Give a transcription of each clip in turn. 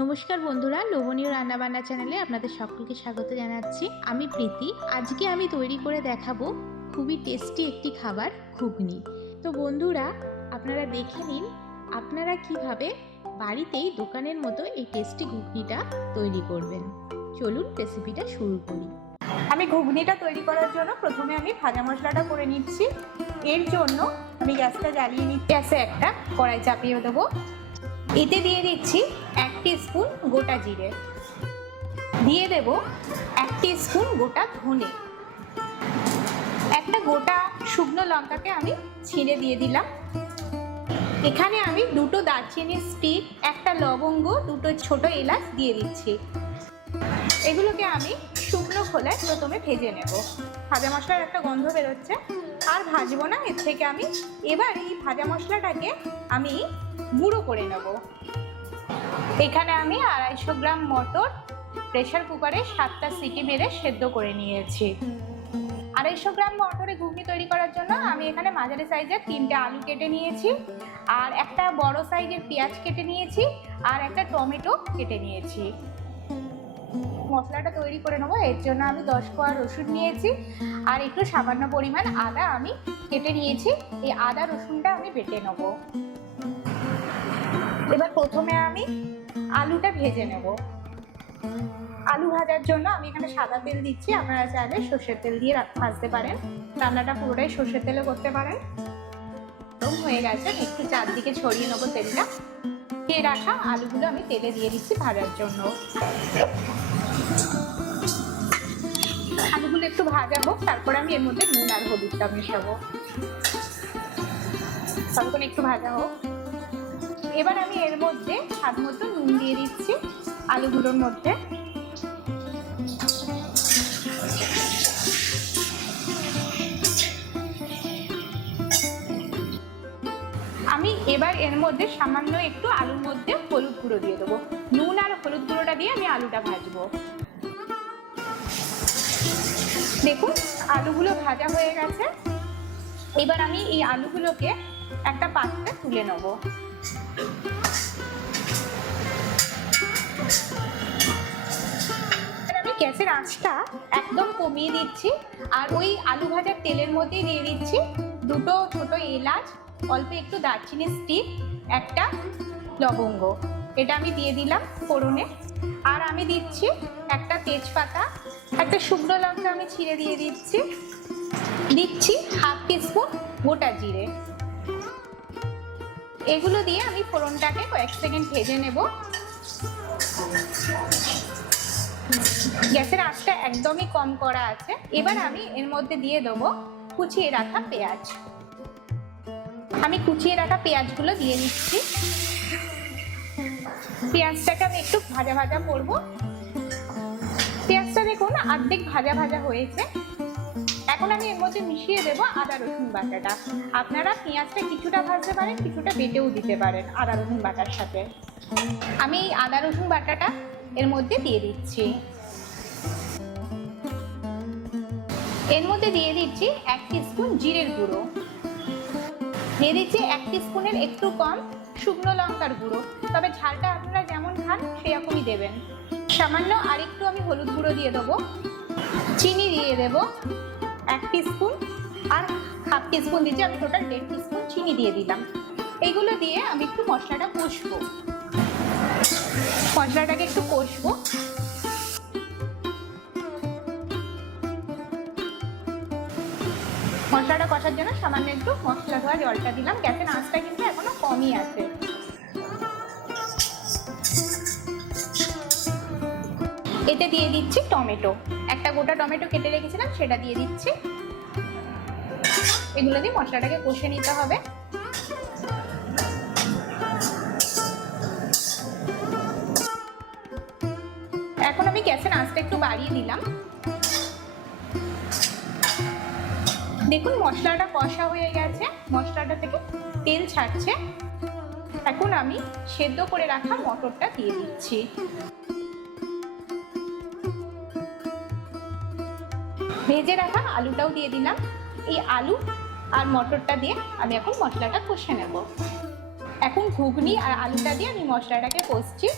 নমস্কার বন্ধুরা, লোভনীয় রান্নাবান্না চ্যানেলে আপনাদের সকলকে স্বাগত জানাচ্ছি। আমি প্রীতি। আজকে আমি তৈরি করে দেখাবো খুবই টেস্টি একটি খাবার, ঘুগনি। তো বন্ধুরা, আপনারা দেখে নিন আপনারা কিভাবে বাড়িতেই দোকানের মতো এই টেস্টি ঘুগনিটা তৈরি করবেন। চলুন রেসিপিটা শুরু করি। আমি ঘুগনিটা তৈরি করার জন্য প্রথমে আমি ভাজা মশলাটা করে নিচ্ছি। এর জন্য আমি গ্যাসটা জ্বালিয়ে নিচ্ছি। গ্যাসে একটা কড়াই চাপিয়ে দেবো। এতে দিয়ে দিচ্ছি 1 টিস্পুন গোটা জিরে, দিয়ে দেব 1 টিস্পুন গোটা ধনে, একটা গোটা শুকনো লঙ্কাকে আমি ছিঁড়ে দিয়ে দিলাম। এখানে আমি 2টো দারচিনির স্টিক, একটা লবঙ্গ, 2টো ছোট এলাচ দিয়ে দিচ্ছি। এগুলোকে আমি শুকনো খোলায় প্রথমে ভেজে নেব। ভাজা মশলার একটা গন্ধ বেরোচ্ছে, আর ভাজবো না। এর থেকে আমি এবার এই ভাজা মশলাটাকে আমি গুঁড়ো করে নেব। এখানে আমি 250 গ্রাম মটর প্রেসার কুকারে 7টা সিটি মেরে সেদ্ধ করে নিয়েছি। 250 গ্রাম মটরে ঘুগনি তৈরি করার জন্য আমি এখানে মাঝারি সাইজের 3টে আলু কেটে নিয়েছি, আর একটা বড় সাইজের পেঁয়াজ কেটে নিয়েছি, আর একটা টমেটো কেটে নিয়েছি। মশলাটা তৈরি করে নেবো। এর জন্য আমি 10 কোয়া রসুন নিয়েছি, আর একটু সামান্য পরিমাণ আদা আমি কেটে নিয়েছি। এই আদা রসুনটা আমি বেটে নেব। এবার প্রথমে আমি আলুটা ভেজে নেব। আলু ভাজার জন্য আমি এখানে সাদা তেল দিচ্ছি। আপনারা চাইলে সর্ষের তেল দিয়ে ভাজতে পারেন। রান্নাটা পুরোটাই সর্ষের তেলে করতে পারেন। হয়ে গেছে, একটু চারদিকে ছড়িয়ে নেবো তেলটা। দিয়ে রাখা আলুগুলো আমি তেলে দিয়ে দিচ্ছি ভাজার জন্য। আলুগুলো একটু ভাজা হোক, তারপর আমি এর মধ্যে নুন আর হলুদটা মেশাবো। ততক্ষণ একটু ভাজা হোক। এবার আমি এর মধ্যে স্বাদ মতো নুন দিয়ে দিচ্ছি আলুগুলোর মধ্যে। আমি এবার এর মধ্যে সামান্য একটু আলুর মধ্যে হলুদ গুঁড়ো দিয়ে দেবো। নুন আর হলুদ গুঁড়োটা দিয়ে আমি আলুটা ভাজবো। দেখুন, আলুগুলো ভাজা হয়ে গেছে। এবার আমি এই আলুগুলোকে একটা পাত্রে তুলে নেব। আমি গ্যাসের আঁচটা একদম কমিয়ে দিচ্ছি, আর ওই আলু ভাজার তেলের মধ্যেই দিয়ে দিচ্ছি 2টো ছোট এলাচ, অল্প একটু দারচিনির স্টিক, একটা লবঙ্গ। এটা আমি দিয়ে দিলাম ফোড়নে। আর আমি দিচ্ছি একটা তেজপাতা, একটা শুকনো লঙ্কা আমি ছিঁড়ে দিয়ে দিচ্ছি। দিচ্ছি 1/2 টিস্পুন গোটা জিরে। এগুলো দিয়ে আমি ফোড়নটাকে কয়েক সেকেন্ড ভেজে নেব। গ্যাসের আঁচটা একদমই কম করা আছে। এবার আমি এর মধ্যে দিয়ে দেবো কুচিয়ে রাখা পেঁয়াজ। আমি কুচিয়ে রাখা পেঁয়াজগুলো দিয়ে দিচ্ছি। পেঁয়াজটাকে আমি একটু ভাজা ভাজা করবো। পেঁয়াজটা দেখুন অর্ধেক ভাজা ভাজা হয়েছে। এখন আমি এর মধ্যে মিশিয়ে দেবো আদা রসুন বাটাটা। আপনারা পেঁয়াজটা কিছুটা ভাজতে পারেন, কিছুটা বেটেও দিতে পারেন আদা রসুন বাটার সাথে। আমি এই আদা রসুন বাটাটা এর মধ্যে দিয়ে দিচ্ছি। এর মধ্যে দিয়ে দিচ্ছি 1 টিস্পুন জিরের গুঁড়ো, দিয়ে দিচ্ছি 1 টিস্পুনের একটু কম শুকনো লঙ্কার গুঁড়ো। তবে ঝালটা আপনারা যেমন খান সেরকমই দেবেন। সামান্য আরেকটু আমি হলুদ গুঁড়ো দিয়ে দেবো। চিনি দিয়ে দেবো 1 টিস্পুন, আর 1/2 টিস্পুন দিচ্ছি। আমি টোটাল 1.5 টিস্পুন চিনি দিয়ে দিলাম। এইগুলো দিয়ে আমি একটু মশলাটা কষবো। মশলাটাকে একটু কষবো। মশলাটা কষার জন্য সামান্য একটু মশলা ধোয়া জলটা দিলাম। গ্যাসের আঁচটা কিন্তু এখনো কমই আছে। এতে দিয়ে দিচ্ছি টমেটো। একটা গোটা টমেটো কেটে রেখেছিলাম, সেটা দিয়ে দিচ্ছি। এগুলো দিয়ে মশলাটাকে কষে নিতে হবে। এখন আমি গ্যাসের আঁচটা একটু বাড়িয়ে দিলাম। দেখুন মশলাটা কষা হয়ে গেছে, মশলাটা থেকে তেল ছাড়ছে। এখন আমি সেদ্ধ করে রাখা মটরটা দিয়ে দিচ্ছি। ভেজে রাখা আলুটাও দিয়ে দিলাম। এই আলু আর মটরটা দিয়ে আমি এখন মশলাটা কষে নেব। এখন ঘুগনি আর আলুটা দিয়ে আমি মশলাটাকে কষছি।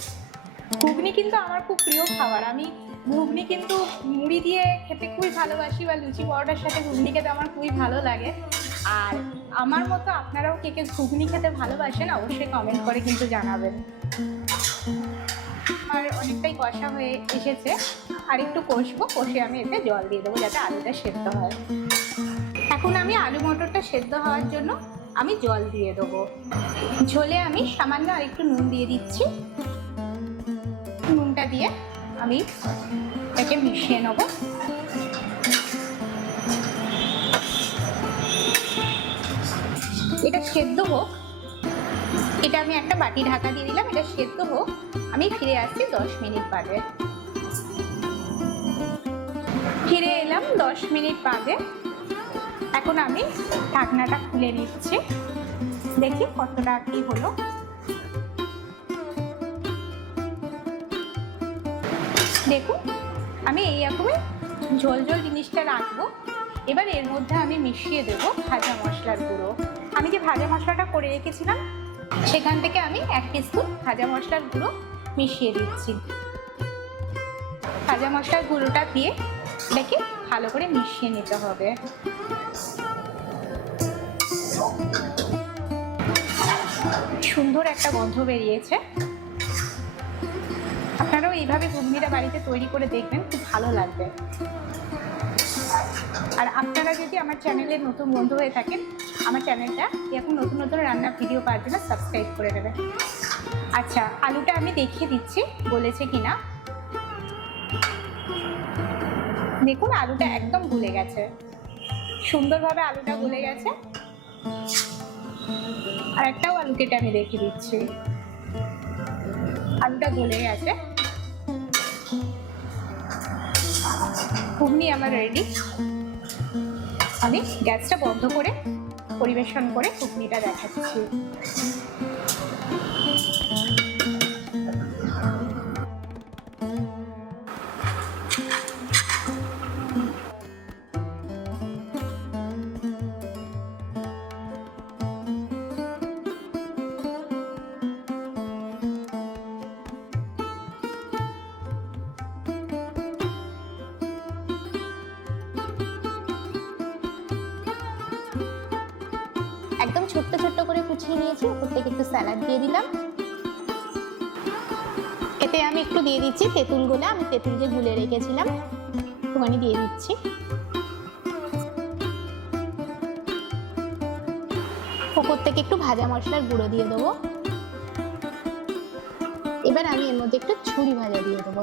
ঘুগনি কিন্তু আমার খুব প্রিয় খাবার। আমি ঘুগনি কিন্তু মুড়ি দিয়ে খেতে খুবই ভালোবাসি, বা লুচি পরোটার সাথে ঘুগনি খেতে আমার খুবই ভালো লাগে। আর আমার মতো আপনারাও কে কে ঘুগনি খেতে ভালোবাসেন অবশ্যই কমেন্ট করে কিন্তু জানাবেন। আর অনেকটাই কষা হয়ে এসেছে, আর একটু কষবো, কষে আমি এতে জল দিয়ে দেবো যাতে আলুটা সেদ্ধ হয়। এখন আমি আলু মটরটা সেদ্ধ হওয়ার জন্য আমি জল দিয়ে দেবো। ঝোলে আমি সামান্য আর একটু নুন দিয়ে দিচ্ছি। নুনটা দিয়ে আমি এটাকে মিশিয়ে নেব। এটা সেদ্ধ হোক, এটা আমি একটা বাটি ঢাকা দিয়ে দিলাম, এটা সেদ্ধ হোক। আমি ফিরে আসছি 10 মিনিট বাদে। ফিরে এলাম 10 মিনিট বাদে। এখন আমি ঢাকনাটা খুলে নিচ্ছি, দেখি কতটা কি হলো। দেখুন আমি এইরকমই ঝোল ঝোল জিনিসটা রাখবো। এবার এর মধ্যে আমি মিশিয়ে দেবো ভাজা মশলার গুঁড়ো। আমি যে ভাজা মশলাটা করে রেখেছিলাম সেখান থেকে আমি 1 টিস্পুন ভাজা মশলার গুঁড়ো মিশিয়ে দিচ্ছি। ভাজা মশলার গুঁড়োটা দিয়ে এটাকে ভালো করে মিশিয়ে নিতে হবে। সুন্দর একটা গন্ধ বেরিয়েছে। আপনারাও এইভাবে ঘুগনিটা বাড়িতে তৈরি করে দেখবেন, খুব ভালো লাগবে। আর আপনারা যদি আমার চ্যানেলের নতুন বন্ধু হয়ে থাকেন, আমার চ্যানেলটা এখন নতুন নতুন রান্নার ভিডিও পাওয়ার জন্য সাবস্ক্রাইব করে দেবেন। আচ্ছা, আলুটা আমি দেখিয়ে দিচ্ছি গলেছে কিনা। দেখুন আলুটা একদম গলে গেছে, সুন্দরভাবে আলুটা গলে গেছে। আর একটাও আলু কেটে আমি দেখিয়ে দিচ্ছি, আলুটা গলে গেছে। ঘুগনি আমার রেডি। আমি গ্যাসটা বন্ধ করে পরিবেশন করে ঘুগনিটা দেখাচ্ছি। একদম ছোট্ট ছোট্ট করে কুচিয়ে নিয়েছি, উপর থেকে একটু স্যালাড দিয়ে দিলাম। এতে আমি একটু দিয়ে দিচ্ছি তেঁতুল গোলা, আমি তেঁতুল যে গুলে রেখেছিলাম একটুখানি দিয়ে দিচ্ছি। উপর থেকে একটু ভাজা মশলার গুঁড়ো দিয়ে দেবো। এবার আমি এর মধ্যে একটু ছুরি ভাজা দিয়ে দেবো।